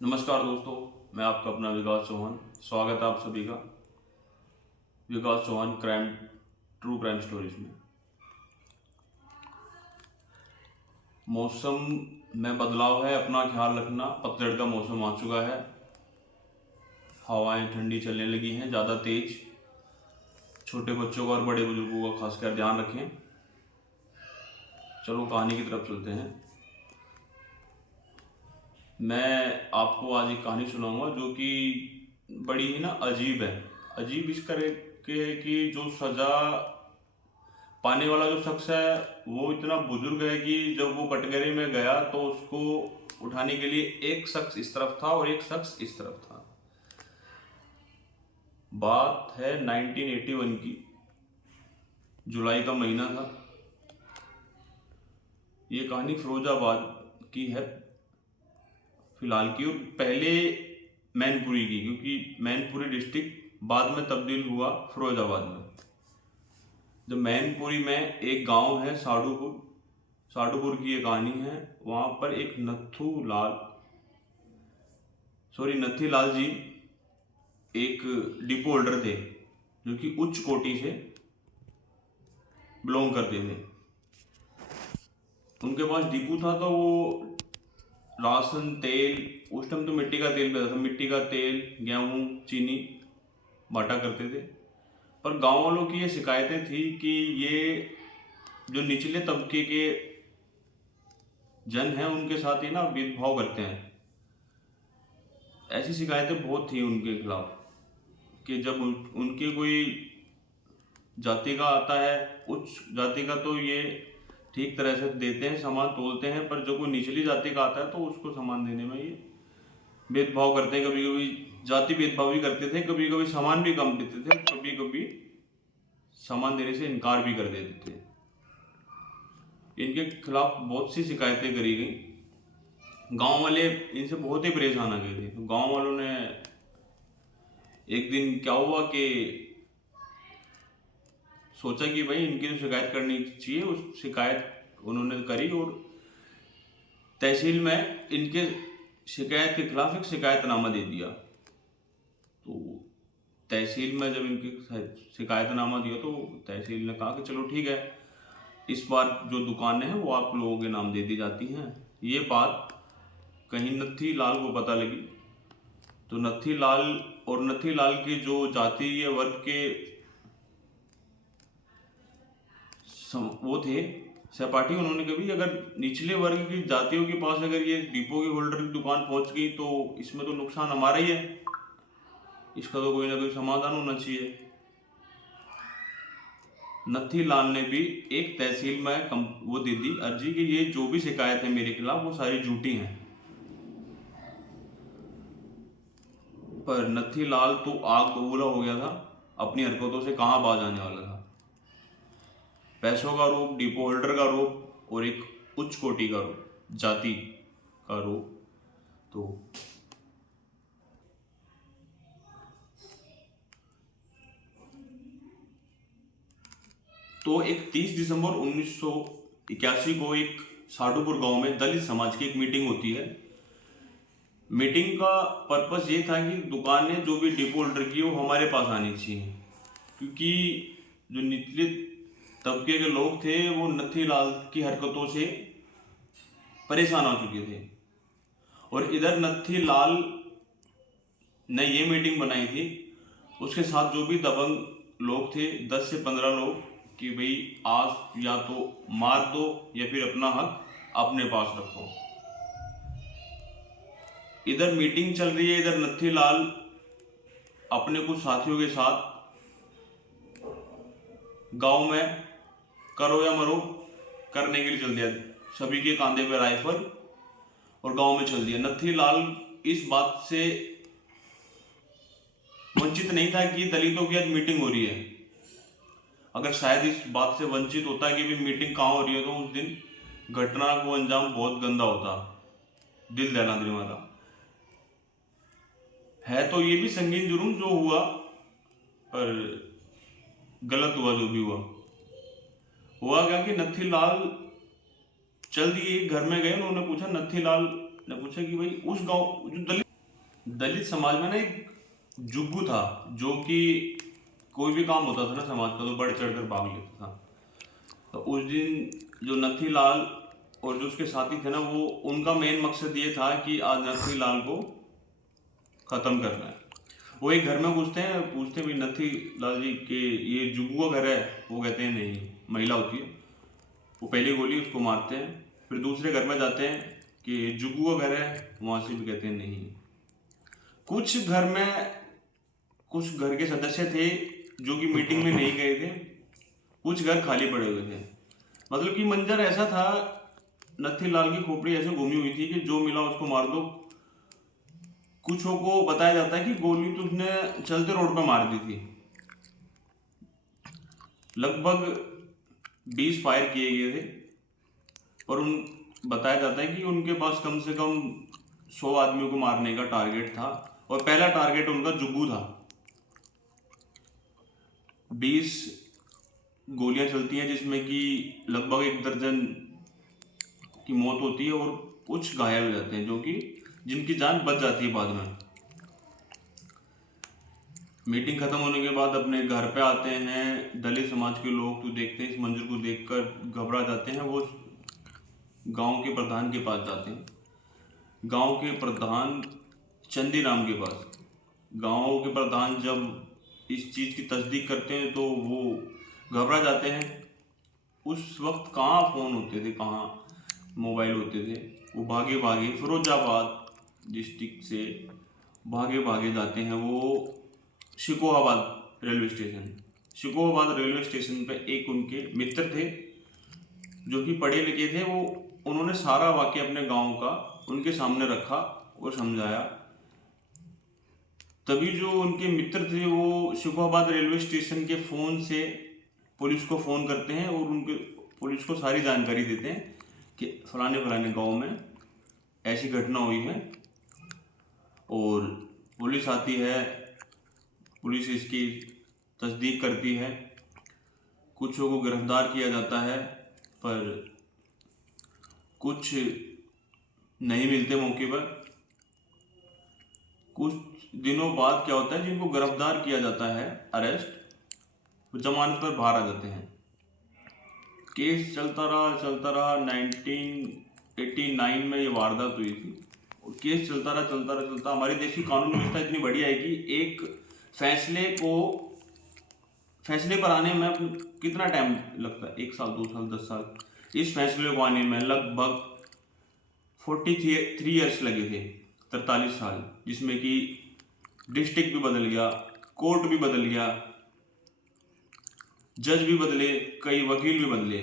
नमस्कार दोस्तों, मैं आपका अपना विकास चौहान। स्वागत है आप सभी का विकास चौहान ट्रू क्राइम स्टोरीज में। मौसम में बदलाव है, अपना ख्याल रखना। पतझड़ का मौसम आ चुका है, हवाएं ठंडी चलने लगी हैं, ज़्यादा तेज। छोटे बच्चों का और बड़े बुजुर्गों का खासकर ध्यान रखें। चलो कहानी की तरफ चलते हैं। मैं आपको आज एक कहानी सुनाऊंगा जो कि बड़ी ही अजीब है। अजीब इस करके है कि जो सजा पाने वाला जो शख्स है वो इतना बुजुर्ग है कि जब वो कटघरे में गया तो उसको उठाने के लिए एक शख्स इस तरफ था और एक शख्स इस तरफ था। बात है 1981 की, जुलाई का महीना था। ये कहानी फिरोजाबाद की है फिलहाल की, और पहले मैनपुरी की, क्योंकि मैनपुरी डिस्ट्रिक्ट बाद में तब्दील हुआ फिरोजाबाद में। जो मैनपुरी में एक गांव है साडूपुर की ये कहानी है। वहाँ पर एक नथीलाल जी एक डिपो होल्डर थे जो कि उच्च कोटि से बिलोंग करते थे। उनके पास डिपो था तो वो राशन तेल, उस टाइम तो मिट्टी का तेल मिलता था, मिट्टी का तेल, गेहूँ, चीनी बांटा करते थे। पर गांव वालों की ये शिकायतें थी कि ये जो निचले तबके के जन हैं उनके साथ ही भेदभाव करते हैं। ऐसी शिकायतें बहुत थी उनके खिलाफ कि जब उनके कोई जाति का आता है, उच्च जाति का, तो ये ठीक तरह से देते हैं, सामान तोलते हैं। पर जो कोई निचली जाति का आता है तो उसको सामान देने में ये भेदभाव करते हैं। कभी कभी जाति भेदभाव भी करते थे, कभी कभी सामान भी कम देते थे, कभी कभी सामान देने से इनकार भी कर देते थे। इनके खिलाफ बहुत सी शिकायतें करी गई। गांव वाले इनसे बहुत ही परेशान आ गए थे। तो गांव वालों ने एक दिन क्या हुआ कि सोचा कि भाई इनकी जो शिकायत करनी चाहिए, उस शिकायत उन्होंने करी और तहसील में इनके शिकायत के खिलाफ एक शिकायतनामा दे दिया। तो तहसील में जब इनकी शिकायतनामा दिया तो तहसील ने कहा कि चलो ठीक है, इस बार जो दुकानें हैं वो आप लोगों के नाम दे दी जाती हैं। ये बात कहीं नत्थी लाल को पता लगी। तो नत्थी लाल की जो जातीय वर्ग के वो थे सहपाठी, उन्होंने कभी अगर निचले वर्ग की जातियों के पास अगर ये डिपो की होल्डर की दुकान पहुंच गई तो इसमें तो नुकसान हमारा ही है, इसका तो कोई ना कोई समाधान होना चाहिए। नत्थी लाल ने भी एक तहसील में वो दे दी अर्जी कि ये जो भी शिकायत है मेरे खिलाफ वो सारी झूठी हैं। पर नत्थी लाल तो आग बबूला हो गया था, अपनी हरकतों से कहाँ बाज आने वाला था। पैसों का रूप, डिपो होल्डर का रूप और एक उच्च कोटि का रूप, जाति का रूप। तो एक 30 दिसंबर 1981 को एक साडूपुर गांव में दलित समाज की एक मीटिंग होती है। मीटिंग का पर्पस ये था कि दुकानें जो भी डिपो होल्डर की वो हमारे पास आनी चाहिए, क्योंकि जो निचले तबके के लोग थे वो नत्थी लाल की हरकतों से परेशान हो चुके थे। और इधर नत्थी लाल ने ये मीटिंग बनाई थी, उसके साथ जो भी दबंग लोग थे 10 से 15 लोग, कि भाई आज या तो मार दो या फिर अपना हक अपने पास रखो। इधर मीटिंग चल रही है, इधर नत्थी लाल अपने कुछ साथियों के साथ गांव में करो या मरो करने के लिए चल दिया। सभी के कांधे पे राइफल और गांव में चल दिया। नत्थी लाल इस बात से वंचित नहीं था कि दलितों की आज मीटिंग हो रही है। अगर शायद इस बात से वंचित होता कि भी मीटिंग कहाँ हो रही है तो उस दिन घटना को अंजाम बहुत गंदा होता, दिल दहला देने वाला है। तो ये भी संगीन जुर्म जो हुआ, पर गलत हुआ। जो भी हुआ क्या कि नत्थी लाल चल दिए, घर में गए। उन्होंने पूछा, नत्थी लाल ने पूछा कि भाई उस गांव जो दलित दलित समाज में ना एक जुग्गू था, जो कि कोई भी काम होता था ना समाज का तो बढ़ चढ़ कर भाग लेता था। तो उस दिन जो नथीलाल और जो उसके साथी थे ना, वो उनका मेन मकसद ये था कि आज नथीलाल को खत्म करना है। वो एक घर में पूछते हैं भाई नथीलाल जी के ये जुग्गू का घर है? वो कहते हैं नहीं, महिला होती है। वो पहली गोली उसको मारते हैं। फिर दूसरे घर में जाते हैं कि जुग्गू का घर है? वहां से भी कहते हैं नहीं। कुछ घर में कुछ घर के सदस्य थे जो कि मीटिंग में नहीं गए थे, कुछ घर खाली पड़े हुए थे। मतलब कि मंजर ऐसा था, नथीलाल की खोपड़ी ऐसे घूमी हुई थी कि जो मिला उसको मार दो। कुछों को बताया जाता है कि गोली तो उसने चलते रोड पे मार दी थी। लगभग 20 फायर किए गए थे और उन बताया जाता है कि उनके पास कम से कम 100 आदमियों को मारने का टारगेट था और पहला टारगेट उनका जुग्गू था। 20 गोलियां चलती हैं जिसमें कि लगभग 1 दर्जन की मौत होती है और कुछ घायल हो जाते हैं, जो कि जिनकी जान बच जाती है बाद में। मीटिंग खत्म होने के बाद अपने घर पे आते हैं दलित समाज के लोग, तो देखते हैं इस मंजर को देखकर घबरा जाते हैं। वो गांव के प्रधान के पास जाते हैं, गांव के प्रधान चंदीराम के पास। गांव के प्रधान जब इस चीज़ की तस्दीक करते हैं तो वो घबरा जाते हैं। उस वक्त कहाँ फ़ोन होते थे, कहाँ मोबाइल होते थे। वो भागे भागे फिरोजाबाद डिस्ट्रिक्ट से भागे भागे जाते हैं वो Shikohabad railway station. Shikohabad railway station पे एक उनके मित्र थे जो कि पढ़े लिखे थे। वो उन्होंने सारा वाक्य अपने गांव का उनके सामने रखा और समझाया। तभी जो उनके मित्र थे वो शिकोहाबाद रेलवे स्टेशन के फ़ोन से पुलिस को फ़ोन करते हैं और उनके पुलिस को सारी जानकारी देते हैं कि फलाने फलाने गांव में ऐसी घटना हुई है। और पुलिस आती है, पुलिस इसकी तस्दीक करती है, कुछों को गिरफ्तार किया जाता है, पर कुछ नहीं मिलते मौके पर। कुछ दिनों बाद क्या होता है, जिनको गिरफ्तार किया जाता है, अरेस्ट, वो जमानत पर बाहर आ जाते हैं। केस चलता रहा 1989 में ये वारदात हुई थी और केस चलता रहा। हमारे देश की कानून व्यवस्था इतनी बढ़िया है कि एक फैसले पर आने में कितना टाइम लगता है, 1 साल 2 साल 10 साल। इस फैसले को आने में लगभग 43 ईयर्स लगे थे, 43 साल, जिसमें कि डिस्ट्रिक्ट भी बदल गया, कोर्ट भी बदल गया, जज भी बदले, कई वकील भी बदले।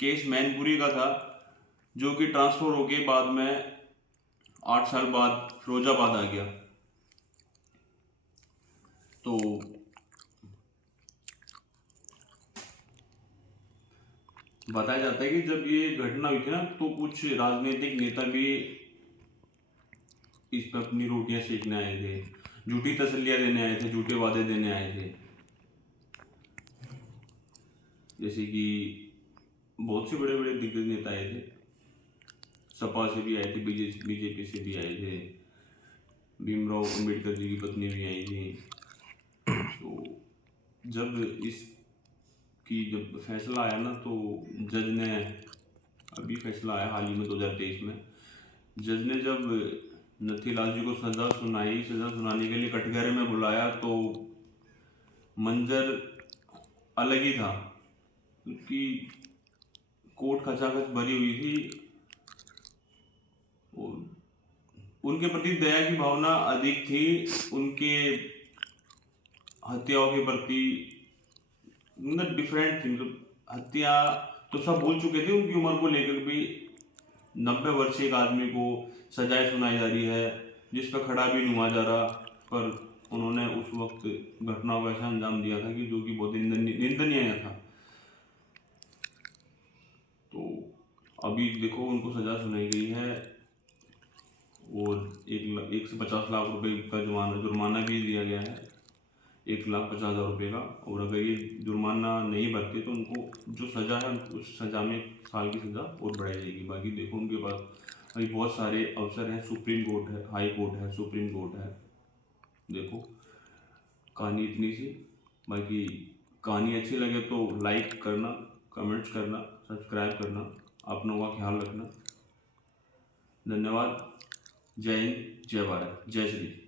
केस मैनपुरी का था जो कि ट्रांसफर होके बाद में 8 साल बाद फिरोजाबाद आ गया। तो बताया जाता है कि जब ये घटना हुई थी ना, तो कुछ राजनीतिक नेता भी इस पर अपनी रोटियां सेकने आए थे, झूठी तसल्लियां देने आए थे, झूठे वादे देने आए थे। जैसे कि बहुत से बड़े बड़े दिग्गज नेता आए थे, सपा से भी आए थे, बीजेपी से भी आए थे, भीमराव अम्बेडकर जी की पत्नी भी आई थी। तो जब फैसला आया ना, तो जज ने, अभी फैसला आया हाल ही में 2023 में, जज ने जब नथीलाल जी को सजा सुनाने के लिए कटघरे में बुलाया तो मंजर अलग ही था, क्योंकि कोर्ट खचाखच भरी हुई थी और उनके प्रति दया की भावना अधिक थी। उनके हत्याओं के प्रति मतलब डिफरेंट थी। मतलब हत्या तो सब भूल चुके थे, उनकी उम्र को लेकर भी 90 वर्ष एक आदमी को सजाएं सुनाई जा रही है, जिस पर खड़ा भी नहीं हुआ जा रहा, पर उन्होंने उस वक्त घटना को ऐसा अंजाम दिया था कि जो कि बहुत निंदनीय था। तो अभी देखो उनको सजा सुनाई गई है और 1 से 50 लाख रुपए का जुर्माना भी दिया गया है, 1,50,000 रुपये का। और अगर ये जुर्माना नहीं भरते तो उनको जो सज़ा है उस सज़ा में 1 साल की सज़ा और बढ़ाई जाएगी। बाकी देखो उनके पास अभी बहुत सारे अवसर हैं, सुप्रीम कोर्ट है, हाई कोर्ट है, सुप्रीम कोर्ट है। देखो कहानी इतनी सी। बाकी कहानी अच्छी लगे तो लाइक करना, कमेंट्स करना, सब्सक्राइब करना, अपनों का ख्याल रखना। धन्यवाद। जय हिंद, जय भारत, जय श्री।